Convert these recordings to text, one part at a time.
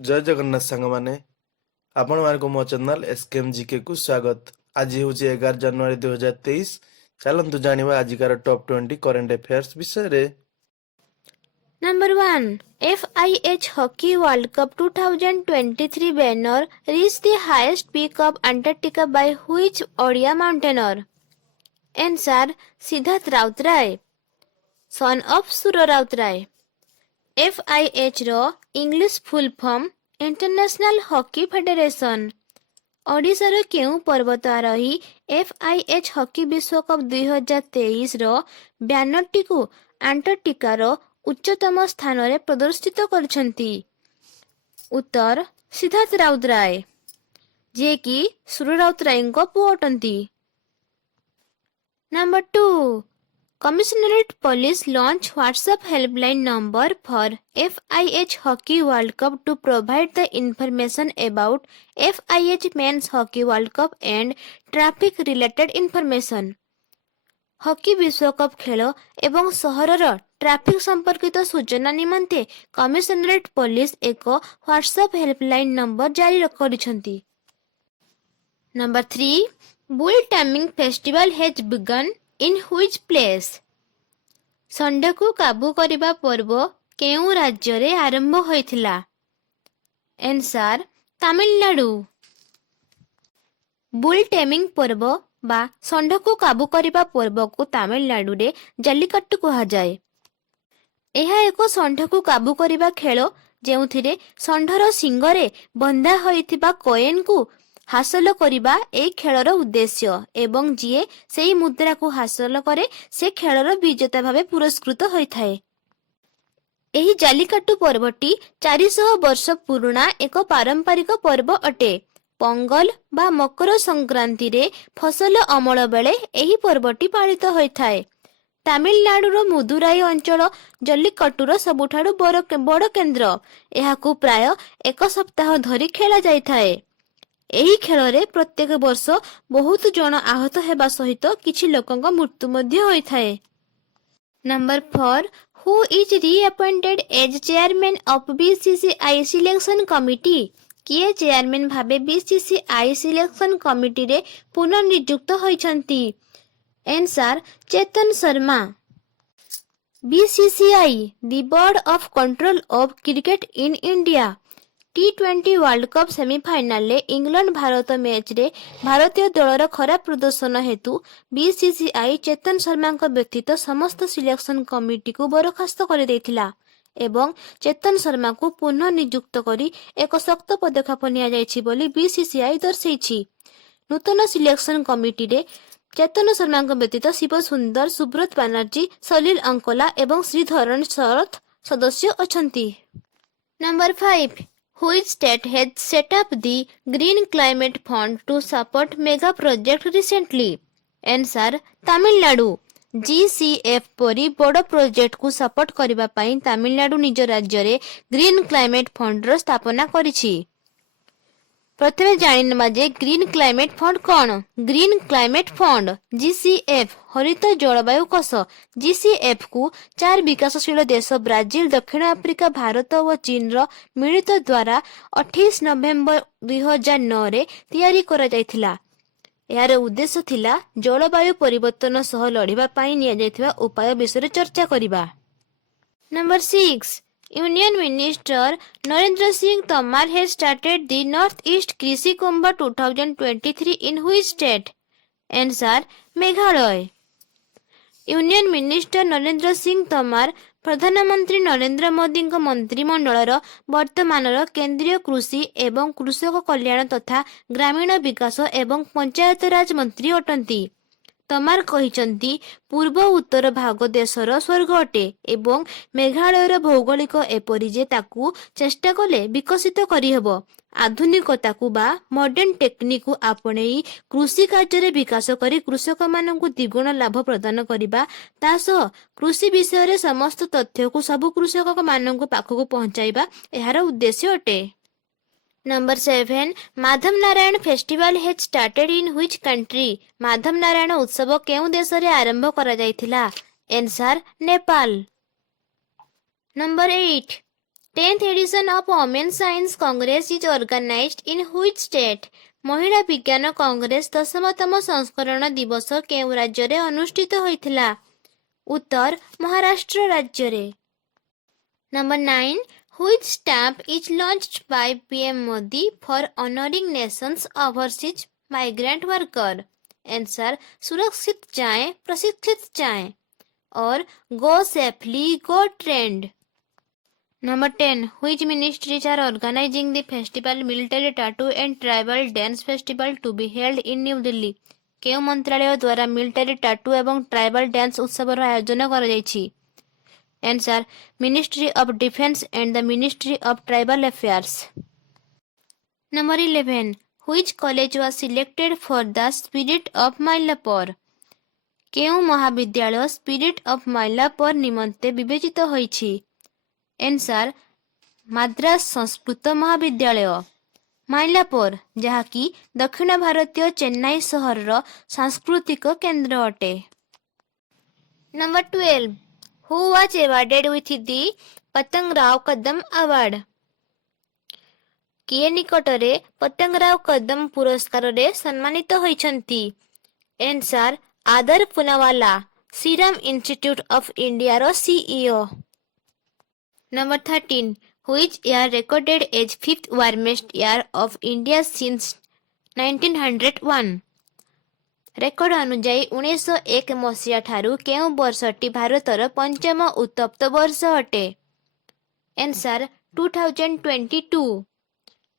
जय जगन्नाथ सांग माने आपण मानको मो चैनल एसकेएम जीके को स्वागत। आज हूँ 11 जनवरी 2023। चलतु जानिबा आजिकार टॉप 20 करंट अफेयर्स विषय रे। Number 1. FIH Hockey World Cup 2023 banner reached the highest peak of Antarctica by which Odia mountaineer? Answer. Siddharth Rautrai, son of Sura Rautrai. FIH ର English full form International Hockey Federation। ଓଡ଼ିଶାର କେଉଁ ପର୍ବତ ଆରୋହୀ FIH hockey ବିଶ୍ୱକପ୍ 2023ର ବ୍ୟାନରଟିକୁ ଆଣ୍ଟାର୍କଟିକାର ଉଚ୍ଚତମ ସ୍ଥାନରେ ପ୍ରଦର୍ଶିତ କରିଛନ୍ତି? ଉତ୍ତର ସିଦ୍ଧାର୍ଥ ରାଉତରାୟ, ଯିଏକି ସୁର ରାଉତରାୟଙ୍କ ପୁଅ ଅଟନ୍ତି। Number 2. Commissionerate Police launch WhatsApp helpline number for FIH Hockey World Cup to provide the information about FIH Men's Hockey World Cup and traffic related information। Hockey ବିଶ୍ୱକପ୍ ଖେଳ ଏବଂ ସହରର ଟ୍ରାଫିକ୍ ସମ୍ପର୍କିତ ସୂଚନା ନିମନ୍ତେ କମିଶନରେଟ୍ ପୋଲିସ ଏକ ହ୍ୱାଟ୍ସଆପ୍ ହେଲ୍ପଲାଇନ୍ ନମ୍ବର ଜାରି କରିଛନ୍ତି। Number 3. Bull taming festival has begun in which place? ଷଣ୍ଢକୁ କାବୁ କରିବା ପର୍ବ କେଉଁ ରାଜ୍ୟରେ ଆରମ୍ଭ ହୋଇଥିଲା? ଆନ୍ସର ତାମିଲନାଡୁ। ବୁଲ୍ ଟେମିଂ ପର୍ବ ବା ଷଣ୍ଢକୁ କାବୁ କରିବା ପର୍ବକୁ ତାମିଲନାଡୁରେ ଜାଲିକାଟ୍ଟୁ କୁହାଯାଏ। ଏହା ଏକ ଷଣ୍ଢକୁ କାବୁ କରିବା ଖେଳ ଯେଉଁଥିରେ ଷଣ୍ଢର ଶିଙ୍ଗରେ ବନ୍ଧା ହୋଇଥିବା କଏନ୍କୁ ହାସଲ କରିବା ଏହି ଖେଳର ଉଦ୍ଦେଶ୍ୟ ଏବଂ ଯିଏ ସେହି ମୁଦ୍ରାକୁ ହାସଲ କରେ ସେ ଖେଳର ବିଜେତା ଭାବେ ପୁରସ୍କୃତ ହୋଇଥାଏ। ଏହି ଜାଲିକାଟ୍ଟୁ ପର୍ବଟି 400 ବର୍ଷ ପୁରୁଣା ଏକ ପାରମ୍ପରିକ ପର୍ବ ଅଟେ। ପଙ୍ଗଲ ବା ମକର ସଂକ୍ରାନ୍ତିରେ ଫସଲ ଅମଳ ବେଳେ ଏହି ପର୍ବଟି ପାଳିତ ହୋଇଥାଏ। ତାମିଲନାଡୁର ମୁଦୁରାଇ ଅଞ୍ଚଳ ଜଲ୍ଲିକଟ୍ଟୁର ସବୁଠାରୁ ବଡ଼ କେନ୍ଦ୍ର। ଏହାକୁ ପ୍ରାୟ ଏକ ସପ୍ତାହ ଧରି ଖେଳାଯାଇଥାଏ। ଏହି ଖେଳରେ ପ୍ରତ୍ୟେକ ବର୍ଷ ବହୁତ ଜଣ ଆହତ ହେବା ସହିତ କିଛି ଲୋକଙ୍କ ମୃତ୍ୟୁ ମଧ୍ୟ ହୋଇଥାଏ। Number 4. Who is reappointed as chairman of BCCI selection committee? କିଏ ଚେୟାରମ୍ୟାନ୍ ଭାବେ BCCI ସିଲେକ୍ସନ କମିଟିରେ ପୁନଃନିଯୁକ୍ତ ହୋଇଛନ୍ତି? Answer Chetan Sharma. BCCI, the Board of Control of Cricket in India, T20 world cup ସେମିଫାଇନାଲରେ ଇଂଲଣ୍ଡ ଭାରତ ମ୍ୟାଚରେ ଭାରତୀୟ ଦଳର ଖରାପ ପ୍ରଦର୍ଶନ ହେତୁ BCCI ଚେତନ ଶର୍ମାଙ୍କ ବ୍ୟତୀତ ସମସ୍ତ ସିଲେକ୍ସନ କମିଟିକୁ ବରଖାସ୍ତ କରିଦେଇଥିଲା ଏବଂ ଚେତନ ଶର୍ମାଙ୍କୁ ପୁନଃ ନିଯୁକ୍ତ କରି ଏକ ଶକ୍ତ ପଦକ୍ଷେପ ନିଆଯାଇଛି ବୋଲି BCCI ଦର୍ଶାଇଛି। ନୂତନ ସିଲେକ୍ସନ କମିଟିରେ ଚେତନ ଶର୍ମାଙ୍କ ବ୍ୟତୀତ ଶିବ ସୁନ୍ଦର, ସୁବ୍ରତ ବାନାର୍ଜୀ, ସଲିଲ ଅଙ୍କୋଲା ଏବଂ ଶ୍ରୀଧରନ ଶରଥ ସଦସ୍ୟ ଅଛନ୍ତି। Number 5. Which state has set up the Green Climate Fund to support mega project recently? Answer Tamil Nadu. GCF ପରି ବଡ଼ ପ୍ରୋଜେକ୍ଟକୁ ସପୋର୍ଟ କରିବା ପାଇଁ ତାମିଲନାଡୁ ନିଜ ରାଜ୍ୟରେ ଗ୍ରୀନ୍ କ୍ଲାଇମେଟ୍ ଫଣ୍ଡର ସ୍ଥାପନା କରିଛି। ପ୍ରଥମେ ଜାଣିନେବା ଯେ ଗ୍ରୀନ୍ କ୍ଲାଇମେଟ୍ ଫଣ୍ଡ କ'ଣ? ଗ୍ରୀନ୍ କ୍ଲାଇମେଟ୍ ଫଣ୍ଡ GCF ହରିତ ଜଳବାୟୁ କୋଷ GCFକୁ 4 ବିକାଶଶୀଳ ଦେଶ ବ୍ରାଜିଲ, ଦକ୍ଷିଣ ଆଫ୍ରିକା, ଭାରତ ଓ ଚୀନର ମିଳିତ ଦ୍ୱାରା 28 ନଭେମ୍ବର 2009ରେ ତିଆରି କରାଯାଇଥିଲା। ଏହାର ଉଦ୍ଦେଶ୍ୟ ଥିଲା ଜଳବାୟୁ ପରିବର୍ତ୍ତନ ସହ ଲଢ଼ିବା ପାଇଁ ନିଆଯାଇଥିବା ଉପାୟ ବିଷୟରେ ଚର୍ଚ୍ଚା କରିବା। Number 6. Union Minister Narendra Singh Tomar has started the North-East Krishi Kumbh 2023 in which state? Answer Meghalaya। Union minister Narendra Singh Tomar ପ୍ରଧାନମନ୍ତ୍ରୀ ନରେନ୍ଦ୍ର ମୋଦିଙ୍କ ମନ୍ତ୍ରିମଣ୍ଡଳର ବର୍ତ୍ତମାନର କେନ୍ଦ୍ରୀୟ କୃଷି ଏବଂ କୃଷକ କଲ୍ୟାଣ ତଥା ଗ୍ରାମୀଣ ବିକାଶ ଏବଂ ପଞ୍ଚାୟତରାଜ ମନ୍ତ୍ରୀ ଅଟନ୍ତି। ତୋମାର କହିଛନ୍ତି ପୂର୍ବ ଉତ୍ତର ଭାଗ ଦେଶର ସ୍ୱର୍ଗ ଅଟେ ଏବଂ ମେଘାଳୟର ଭୌଗୋଳିକ ଏପରି ଯେ ତାକୁ ଚେଷ୍ଟା କଲେ ବିକଶିତ କରିହେବ। ଆଧୁନିକତାକୁ ବା ମଡର୍ଣ୍ଣ ଟେକ୍ନିକକୁ ଆପଣେଇ କୃଷି କାର୍ଯ୍ୟରେ ବିକାଶ କରି କୃଷକମାନଙ୍କୁ ଦ୍ୱିଗୁଣ ଲାଭ ପ୍ରଦାନ କରିବା ତା ସହ କୃଷି ବିଷୟରେ ସମସ୍ତ ତଥ୍ୟକୁ ସବୁ କୃଷକମାନଙ୍କ ପାଖକୁ ପହଞ୍ଚାଇବା ଏହାର ଉଦ୍ଦେଶ୍ୟ ଅଟେ। Number 7. Madhav Narayan festival has started in which country? Madhav Narayan ଉତ୍ସବ କେଉଁ ଦେଶରେ ଆରମ୍ଭ କରାଯାଇଥିଲା? Answer Nepal. Number 8. 10th edition of Women Science Congress is organized in which state? ମହିଳା ବିଜ୍ଞାନ କଂଗ୍ରେସ 10ତମ ସଂସ୍କରଣ ଦିବସ କେଉଁ ରାଜ୍ୟରେ ଅନୁଷ୍ଠିତ ହୋଇଥିଲା? ଉତ୍ତର ମହାରାଷ୍ଟ୍ର ରାଜ୍ୟରେ। Number 9. Which stamp is launched by PM Modi for honoring nations overseas migrant worker? Answer. सुरक्षित जाएं, प्रशिक्षित जाएं और go safely, go trend. Number 10. Which ministries are organizing the festival Military Tattoo and Tribal Dance Festival to be held in New Delhi? କେଉଁ ମନ୍ତ୍ରାଳୟ ଦ୍ୱାରା military tattoo ଏବଂ tribal dance ଉତ୍ସବର ଆୟୋଜନ କରାଯାଇଛି? Answer. Ministry of Defense and the Ministry of Tribal Affairs. Number 11. Which college was selected for the Spirit of Mylapore? କେଉଁ ମହାବିଦ୍ୟାଳୟ spirit of ମାଇଲାପର ନିମନ୍ତେ ବିବେଚିତ ହୋଇଛି? Answer. ମାଦ୍ରାସ ସଂସ୍କୃତ ମହାବିଦ୍ୟାଳୟ। ମାଇଲାପୋର ଯାହାକି ଦକ୍ଷିଣ ଭାରତୀୟ ଚେନ୍ନାଇ ସହରର ସାଂସ୍କୃତିକ କେନ୍ଦ୍ର ଅଟେ। Number 12. Who was awarded with the Patangrao Kadam award? କିଏ ନିକଟରେ ପତଙ୍ଗରାଓ କଦମ ପୁରସ୍କାରରେ ସମ୍ମାନିତ ହୋଇଛନ୍ତି? Answer. Adar Poonawalla, serum institute of ଇଣ୍ଡିଆର CEO। Number 13. Which year recorded as 5th warmest year of India since 1901? Record ଅନୁଯାୟୀ 1901 ମସିହା ଠାରୁ କେଉଁ ବର୍ଷଟି ଭାରତର ପଞ୍ଚମ ଉତ୍ତପ୍ତ ବର୍ଷ ଅଟେ? Answer. 2022.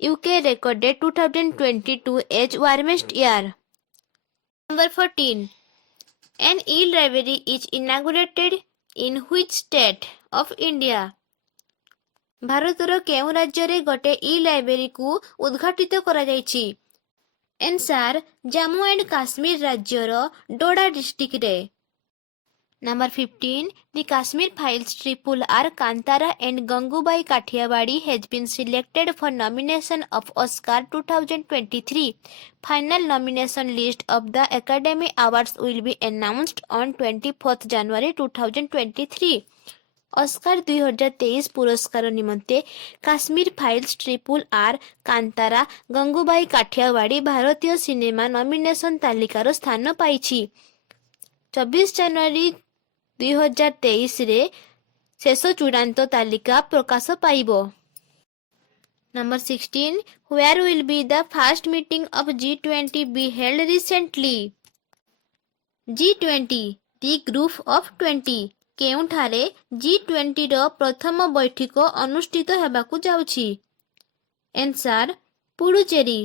UK recorded 2022 as warmest year. Number 14. An e-library is inaugurated in which state of India? ଭାରତର କେଉଁ ରାଜ୍ୟରେ ଗୋଟେ ଇ-ଲାଇବ୍ରେରୀକୁ ଉଦ୍ଘାଟିତ କରାଯାଇଛି? Answer. ଜାମ୍ମୁ ଆଣ୍ଡ କାଶ୍ମୀର ରାଜ୍ୟର ଡୋଡା ଡିଷ୍ଟ୍ରିକ୍ଟରେ। Number 15. The Kashmir Files RRR Kantara and Gangubai Kathiawadi has been selected for nomination of Oscar 2023. Final nomination list of the Academy Awards will be announced on 24th January 2023. Oscar 2023 ପୁରସ୍କାର ନିମନ୍ତେ Kashmir files RRR Kantara Gangubai Kathiawadi ଭାରତୀୟ cinema nomination ତାଲିକାର ସ୍ଥାନ ପାଇଛି। 24 ଜାନୁଆରୀ 2023ରେ ଶେଷ ଚୂଡ଼ାନ୍ତ ତାଲିକା ପ୍ରକାଶ ପାଇବ। Number 16. Where will be the first meeting of G20 be held recently? G20, the group of 20. କେଉଁଠାରେ G20ର ପ୍ରଥମ ବୈଠକ ଅନୁଷ୍ଠିତ ହେବାକୁ ଯାଉଛି? Answer. ପୁଡୁଚେରୀ।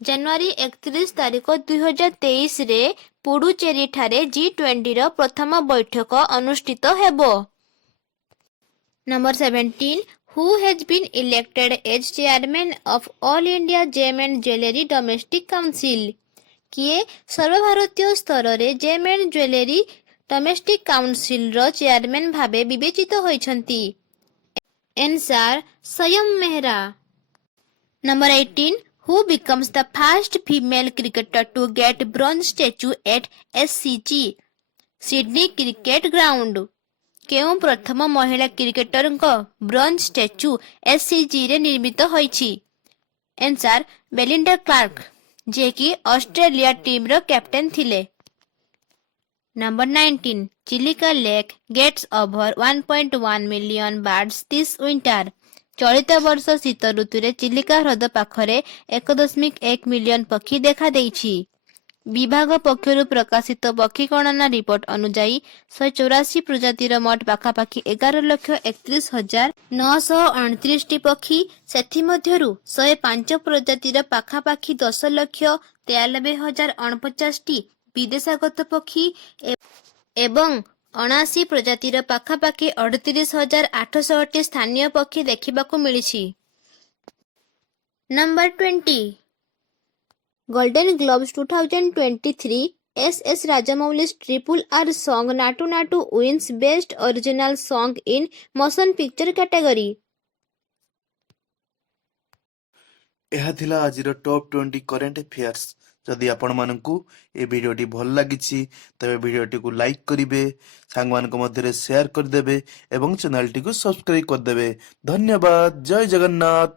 ଜାନୁଆରୀ 31 ତାରିଖ 2023ରେ ପୁଡୁଚେରୀଠାରେ G20ର ପ୍ରଥମ ବୈଠକ ଅନୁଷ୍ଠିତ ହେବ। Number 17. Who has been elected as chairman of All India Gem and Jewelry Domestic Council? କିଏ ସର୍ବଭାରତୀୟ ସ୍ତରରେ ଜେମ୍ ଆଣ୍ଡ ଜୁଏଲାରୀ ଡୋମେଷ୍ଟିକ୍ କାଉନସିଲର ଚେୟାରମ୍ୟାନ୍ ଭାବେ ବିବେଚିତ ହୋଇଛନ୍ତି? Answer. Sayam Mehra. Number 18. Who becomes the first female cricketer to get bronze statue at SCG? Sydney Cricket Ground. କେଉଁ ପ୍ରଥମ ମହିଳା କ୍ରିକେଟରଙ୍କ ବ୍ରୋଞ୍ଜ ଷ୍ଟାଚ୍ୟୁ SCGରେ ନିର୍ମିତ ହୋଇଛି? Answer. ବେଲିଣ୍ଡା କ୍ଲାର୍କ, ଯିଏକି ଅଷ୍ଟ୍ରେଲିଆ ଟିମ୍ର କ୍ୟାପ୍ଟେନ୍ ଥିଲେ। Number 19. Chilika lake gets over 1.1 million birds this winter. ଚଳିତ ବର୍ଷ ଶୀତ ଋତୁରେ ଚିଲିକା ହ୍ରଦ ପାଖରେ 1.1 ମିଲିୟନ ପକ୍ଷୀ ଦେଖାଦେଇଛି। ବିଭାଗ ପକ୍ଷରୁ ପ୍ରକାଶିତ ପକ୍ଷୀ ଗଣନା ରିପୋର୍ଟ ଅନୁଯାୟୀ 184 ପ୍ରଜାତିର ମୋଟ ପାଖାପାଖି 11,31,929ଟି ପକ୍ଷୀ, ସେଥିମଧ୍ୟରୁ 105 ପ୍ରଜାତିର ପାଖାପାଖି 10,93,049ଟି ବିଦେଶାଗତ ପକ୍ଷୀ ଏବଂ 79 ପ୍ରଜାତିର ପାଖାପାଖି 38,800ଟି ସ୍ଥାନୀୟ ପକ୍ଷୀ ଦେଖିବାକୁ ମିଳିଛି। Number 20. Golden Globes 2023 S.S. Rajamouli's RRR song Natu Natu wins Best Original Song in Motion Picture category. ଏହା ଥିଲା ଆଜିର ଟପ୍ 20 କରେଣ୍ଟ ଆଫେୟାର୍ସ। ଯଦି ଆପଣମାନଙ୍କୁ ଏ ଭିଡ଼ିଓଟି ଭଲ ଲାଗିଛି ତେବେ ଭିଡ଼ିଓଟିକୁ ଲାଇକ୍ କରିବେ, ସାଙ୍ଗମାନଙ୍କ ମଧ୍ୟରେ ସେୟାର କରିଦେବେ ଏବଂ ଚ୍ୟାନେଲଟିକୁ ସବସ୍କ୍ରାଇବ୍ କରିଦେବେ। ଧନ୍ୟବାଦ। ଜୟ ଜଗନ୍ନାଥ।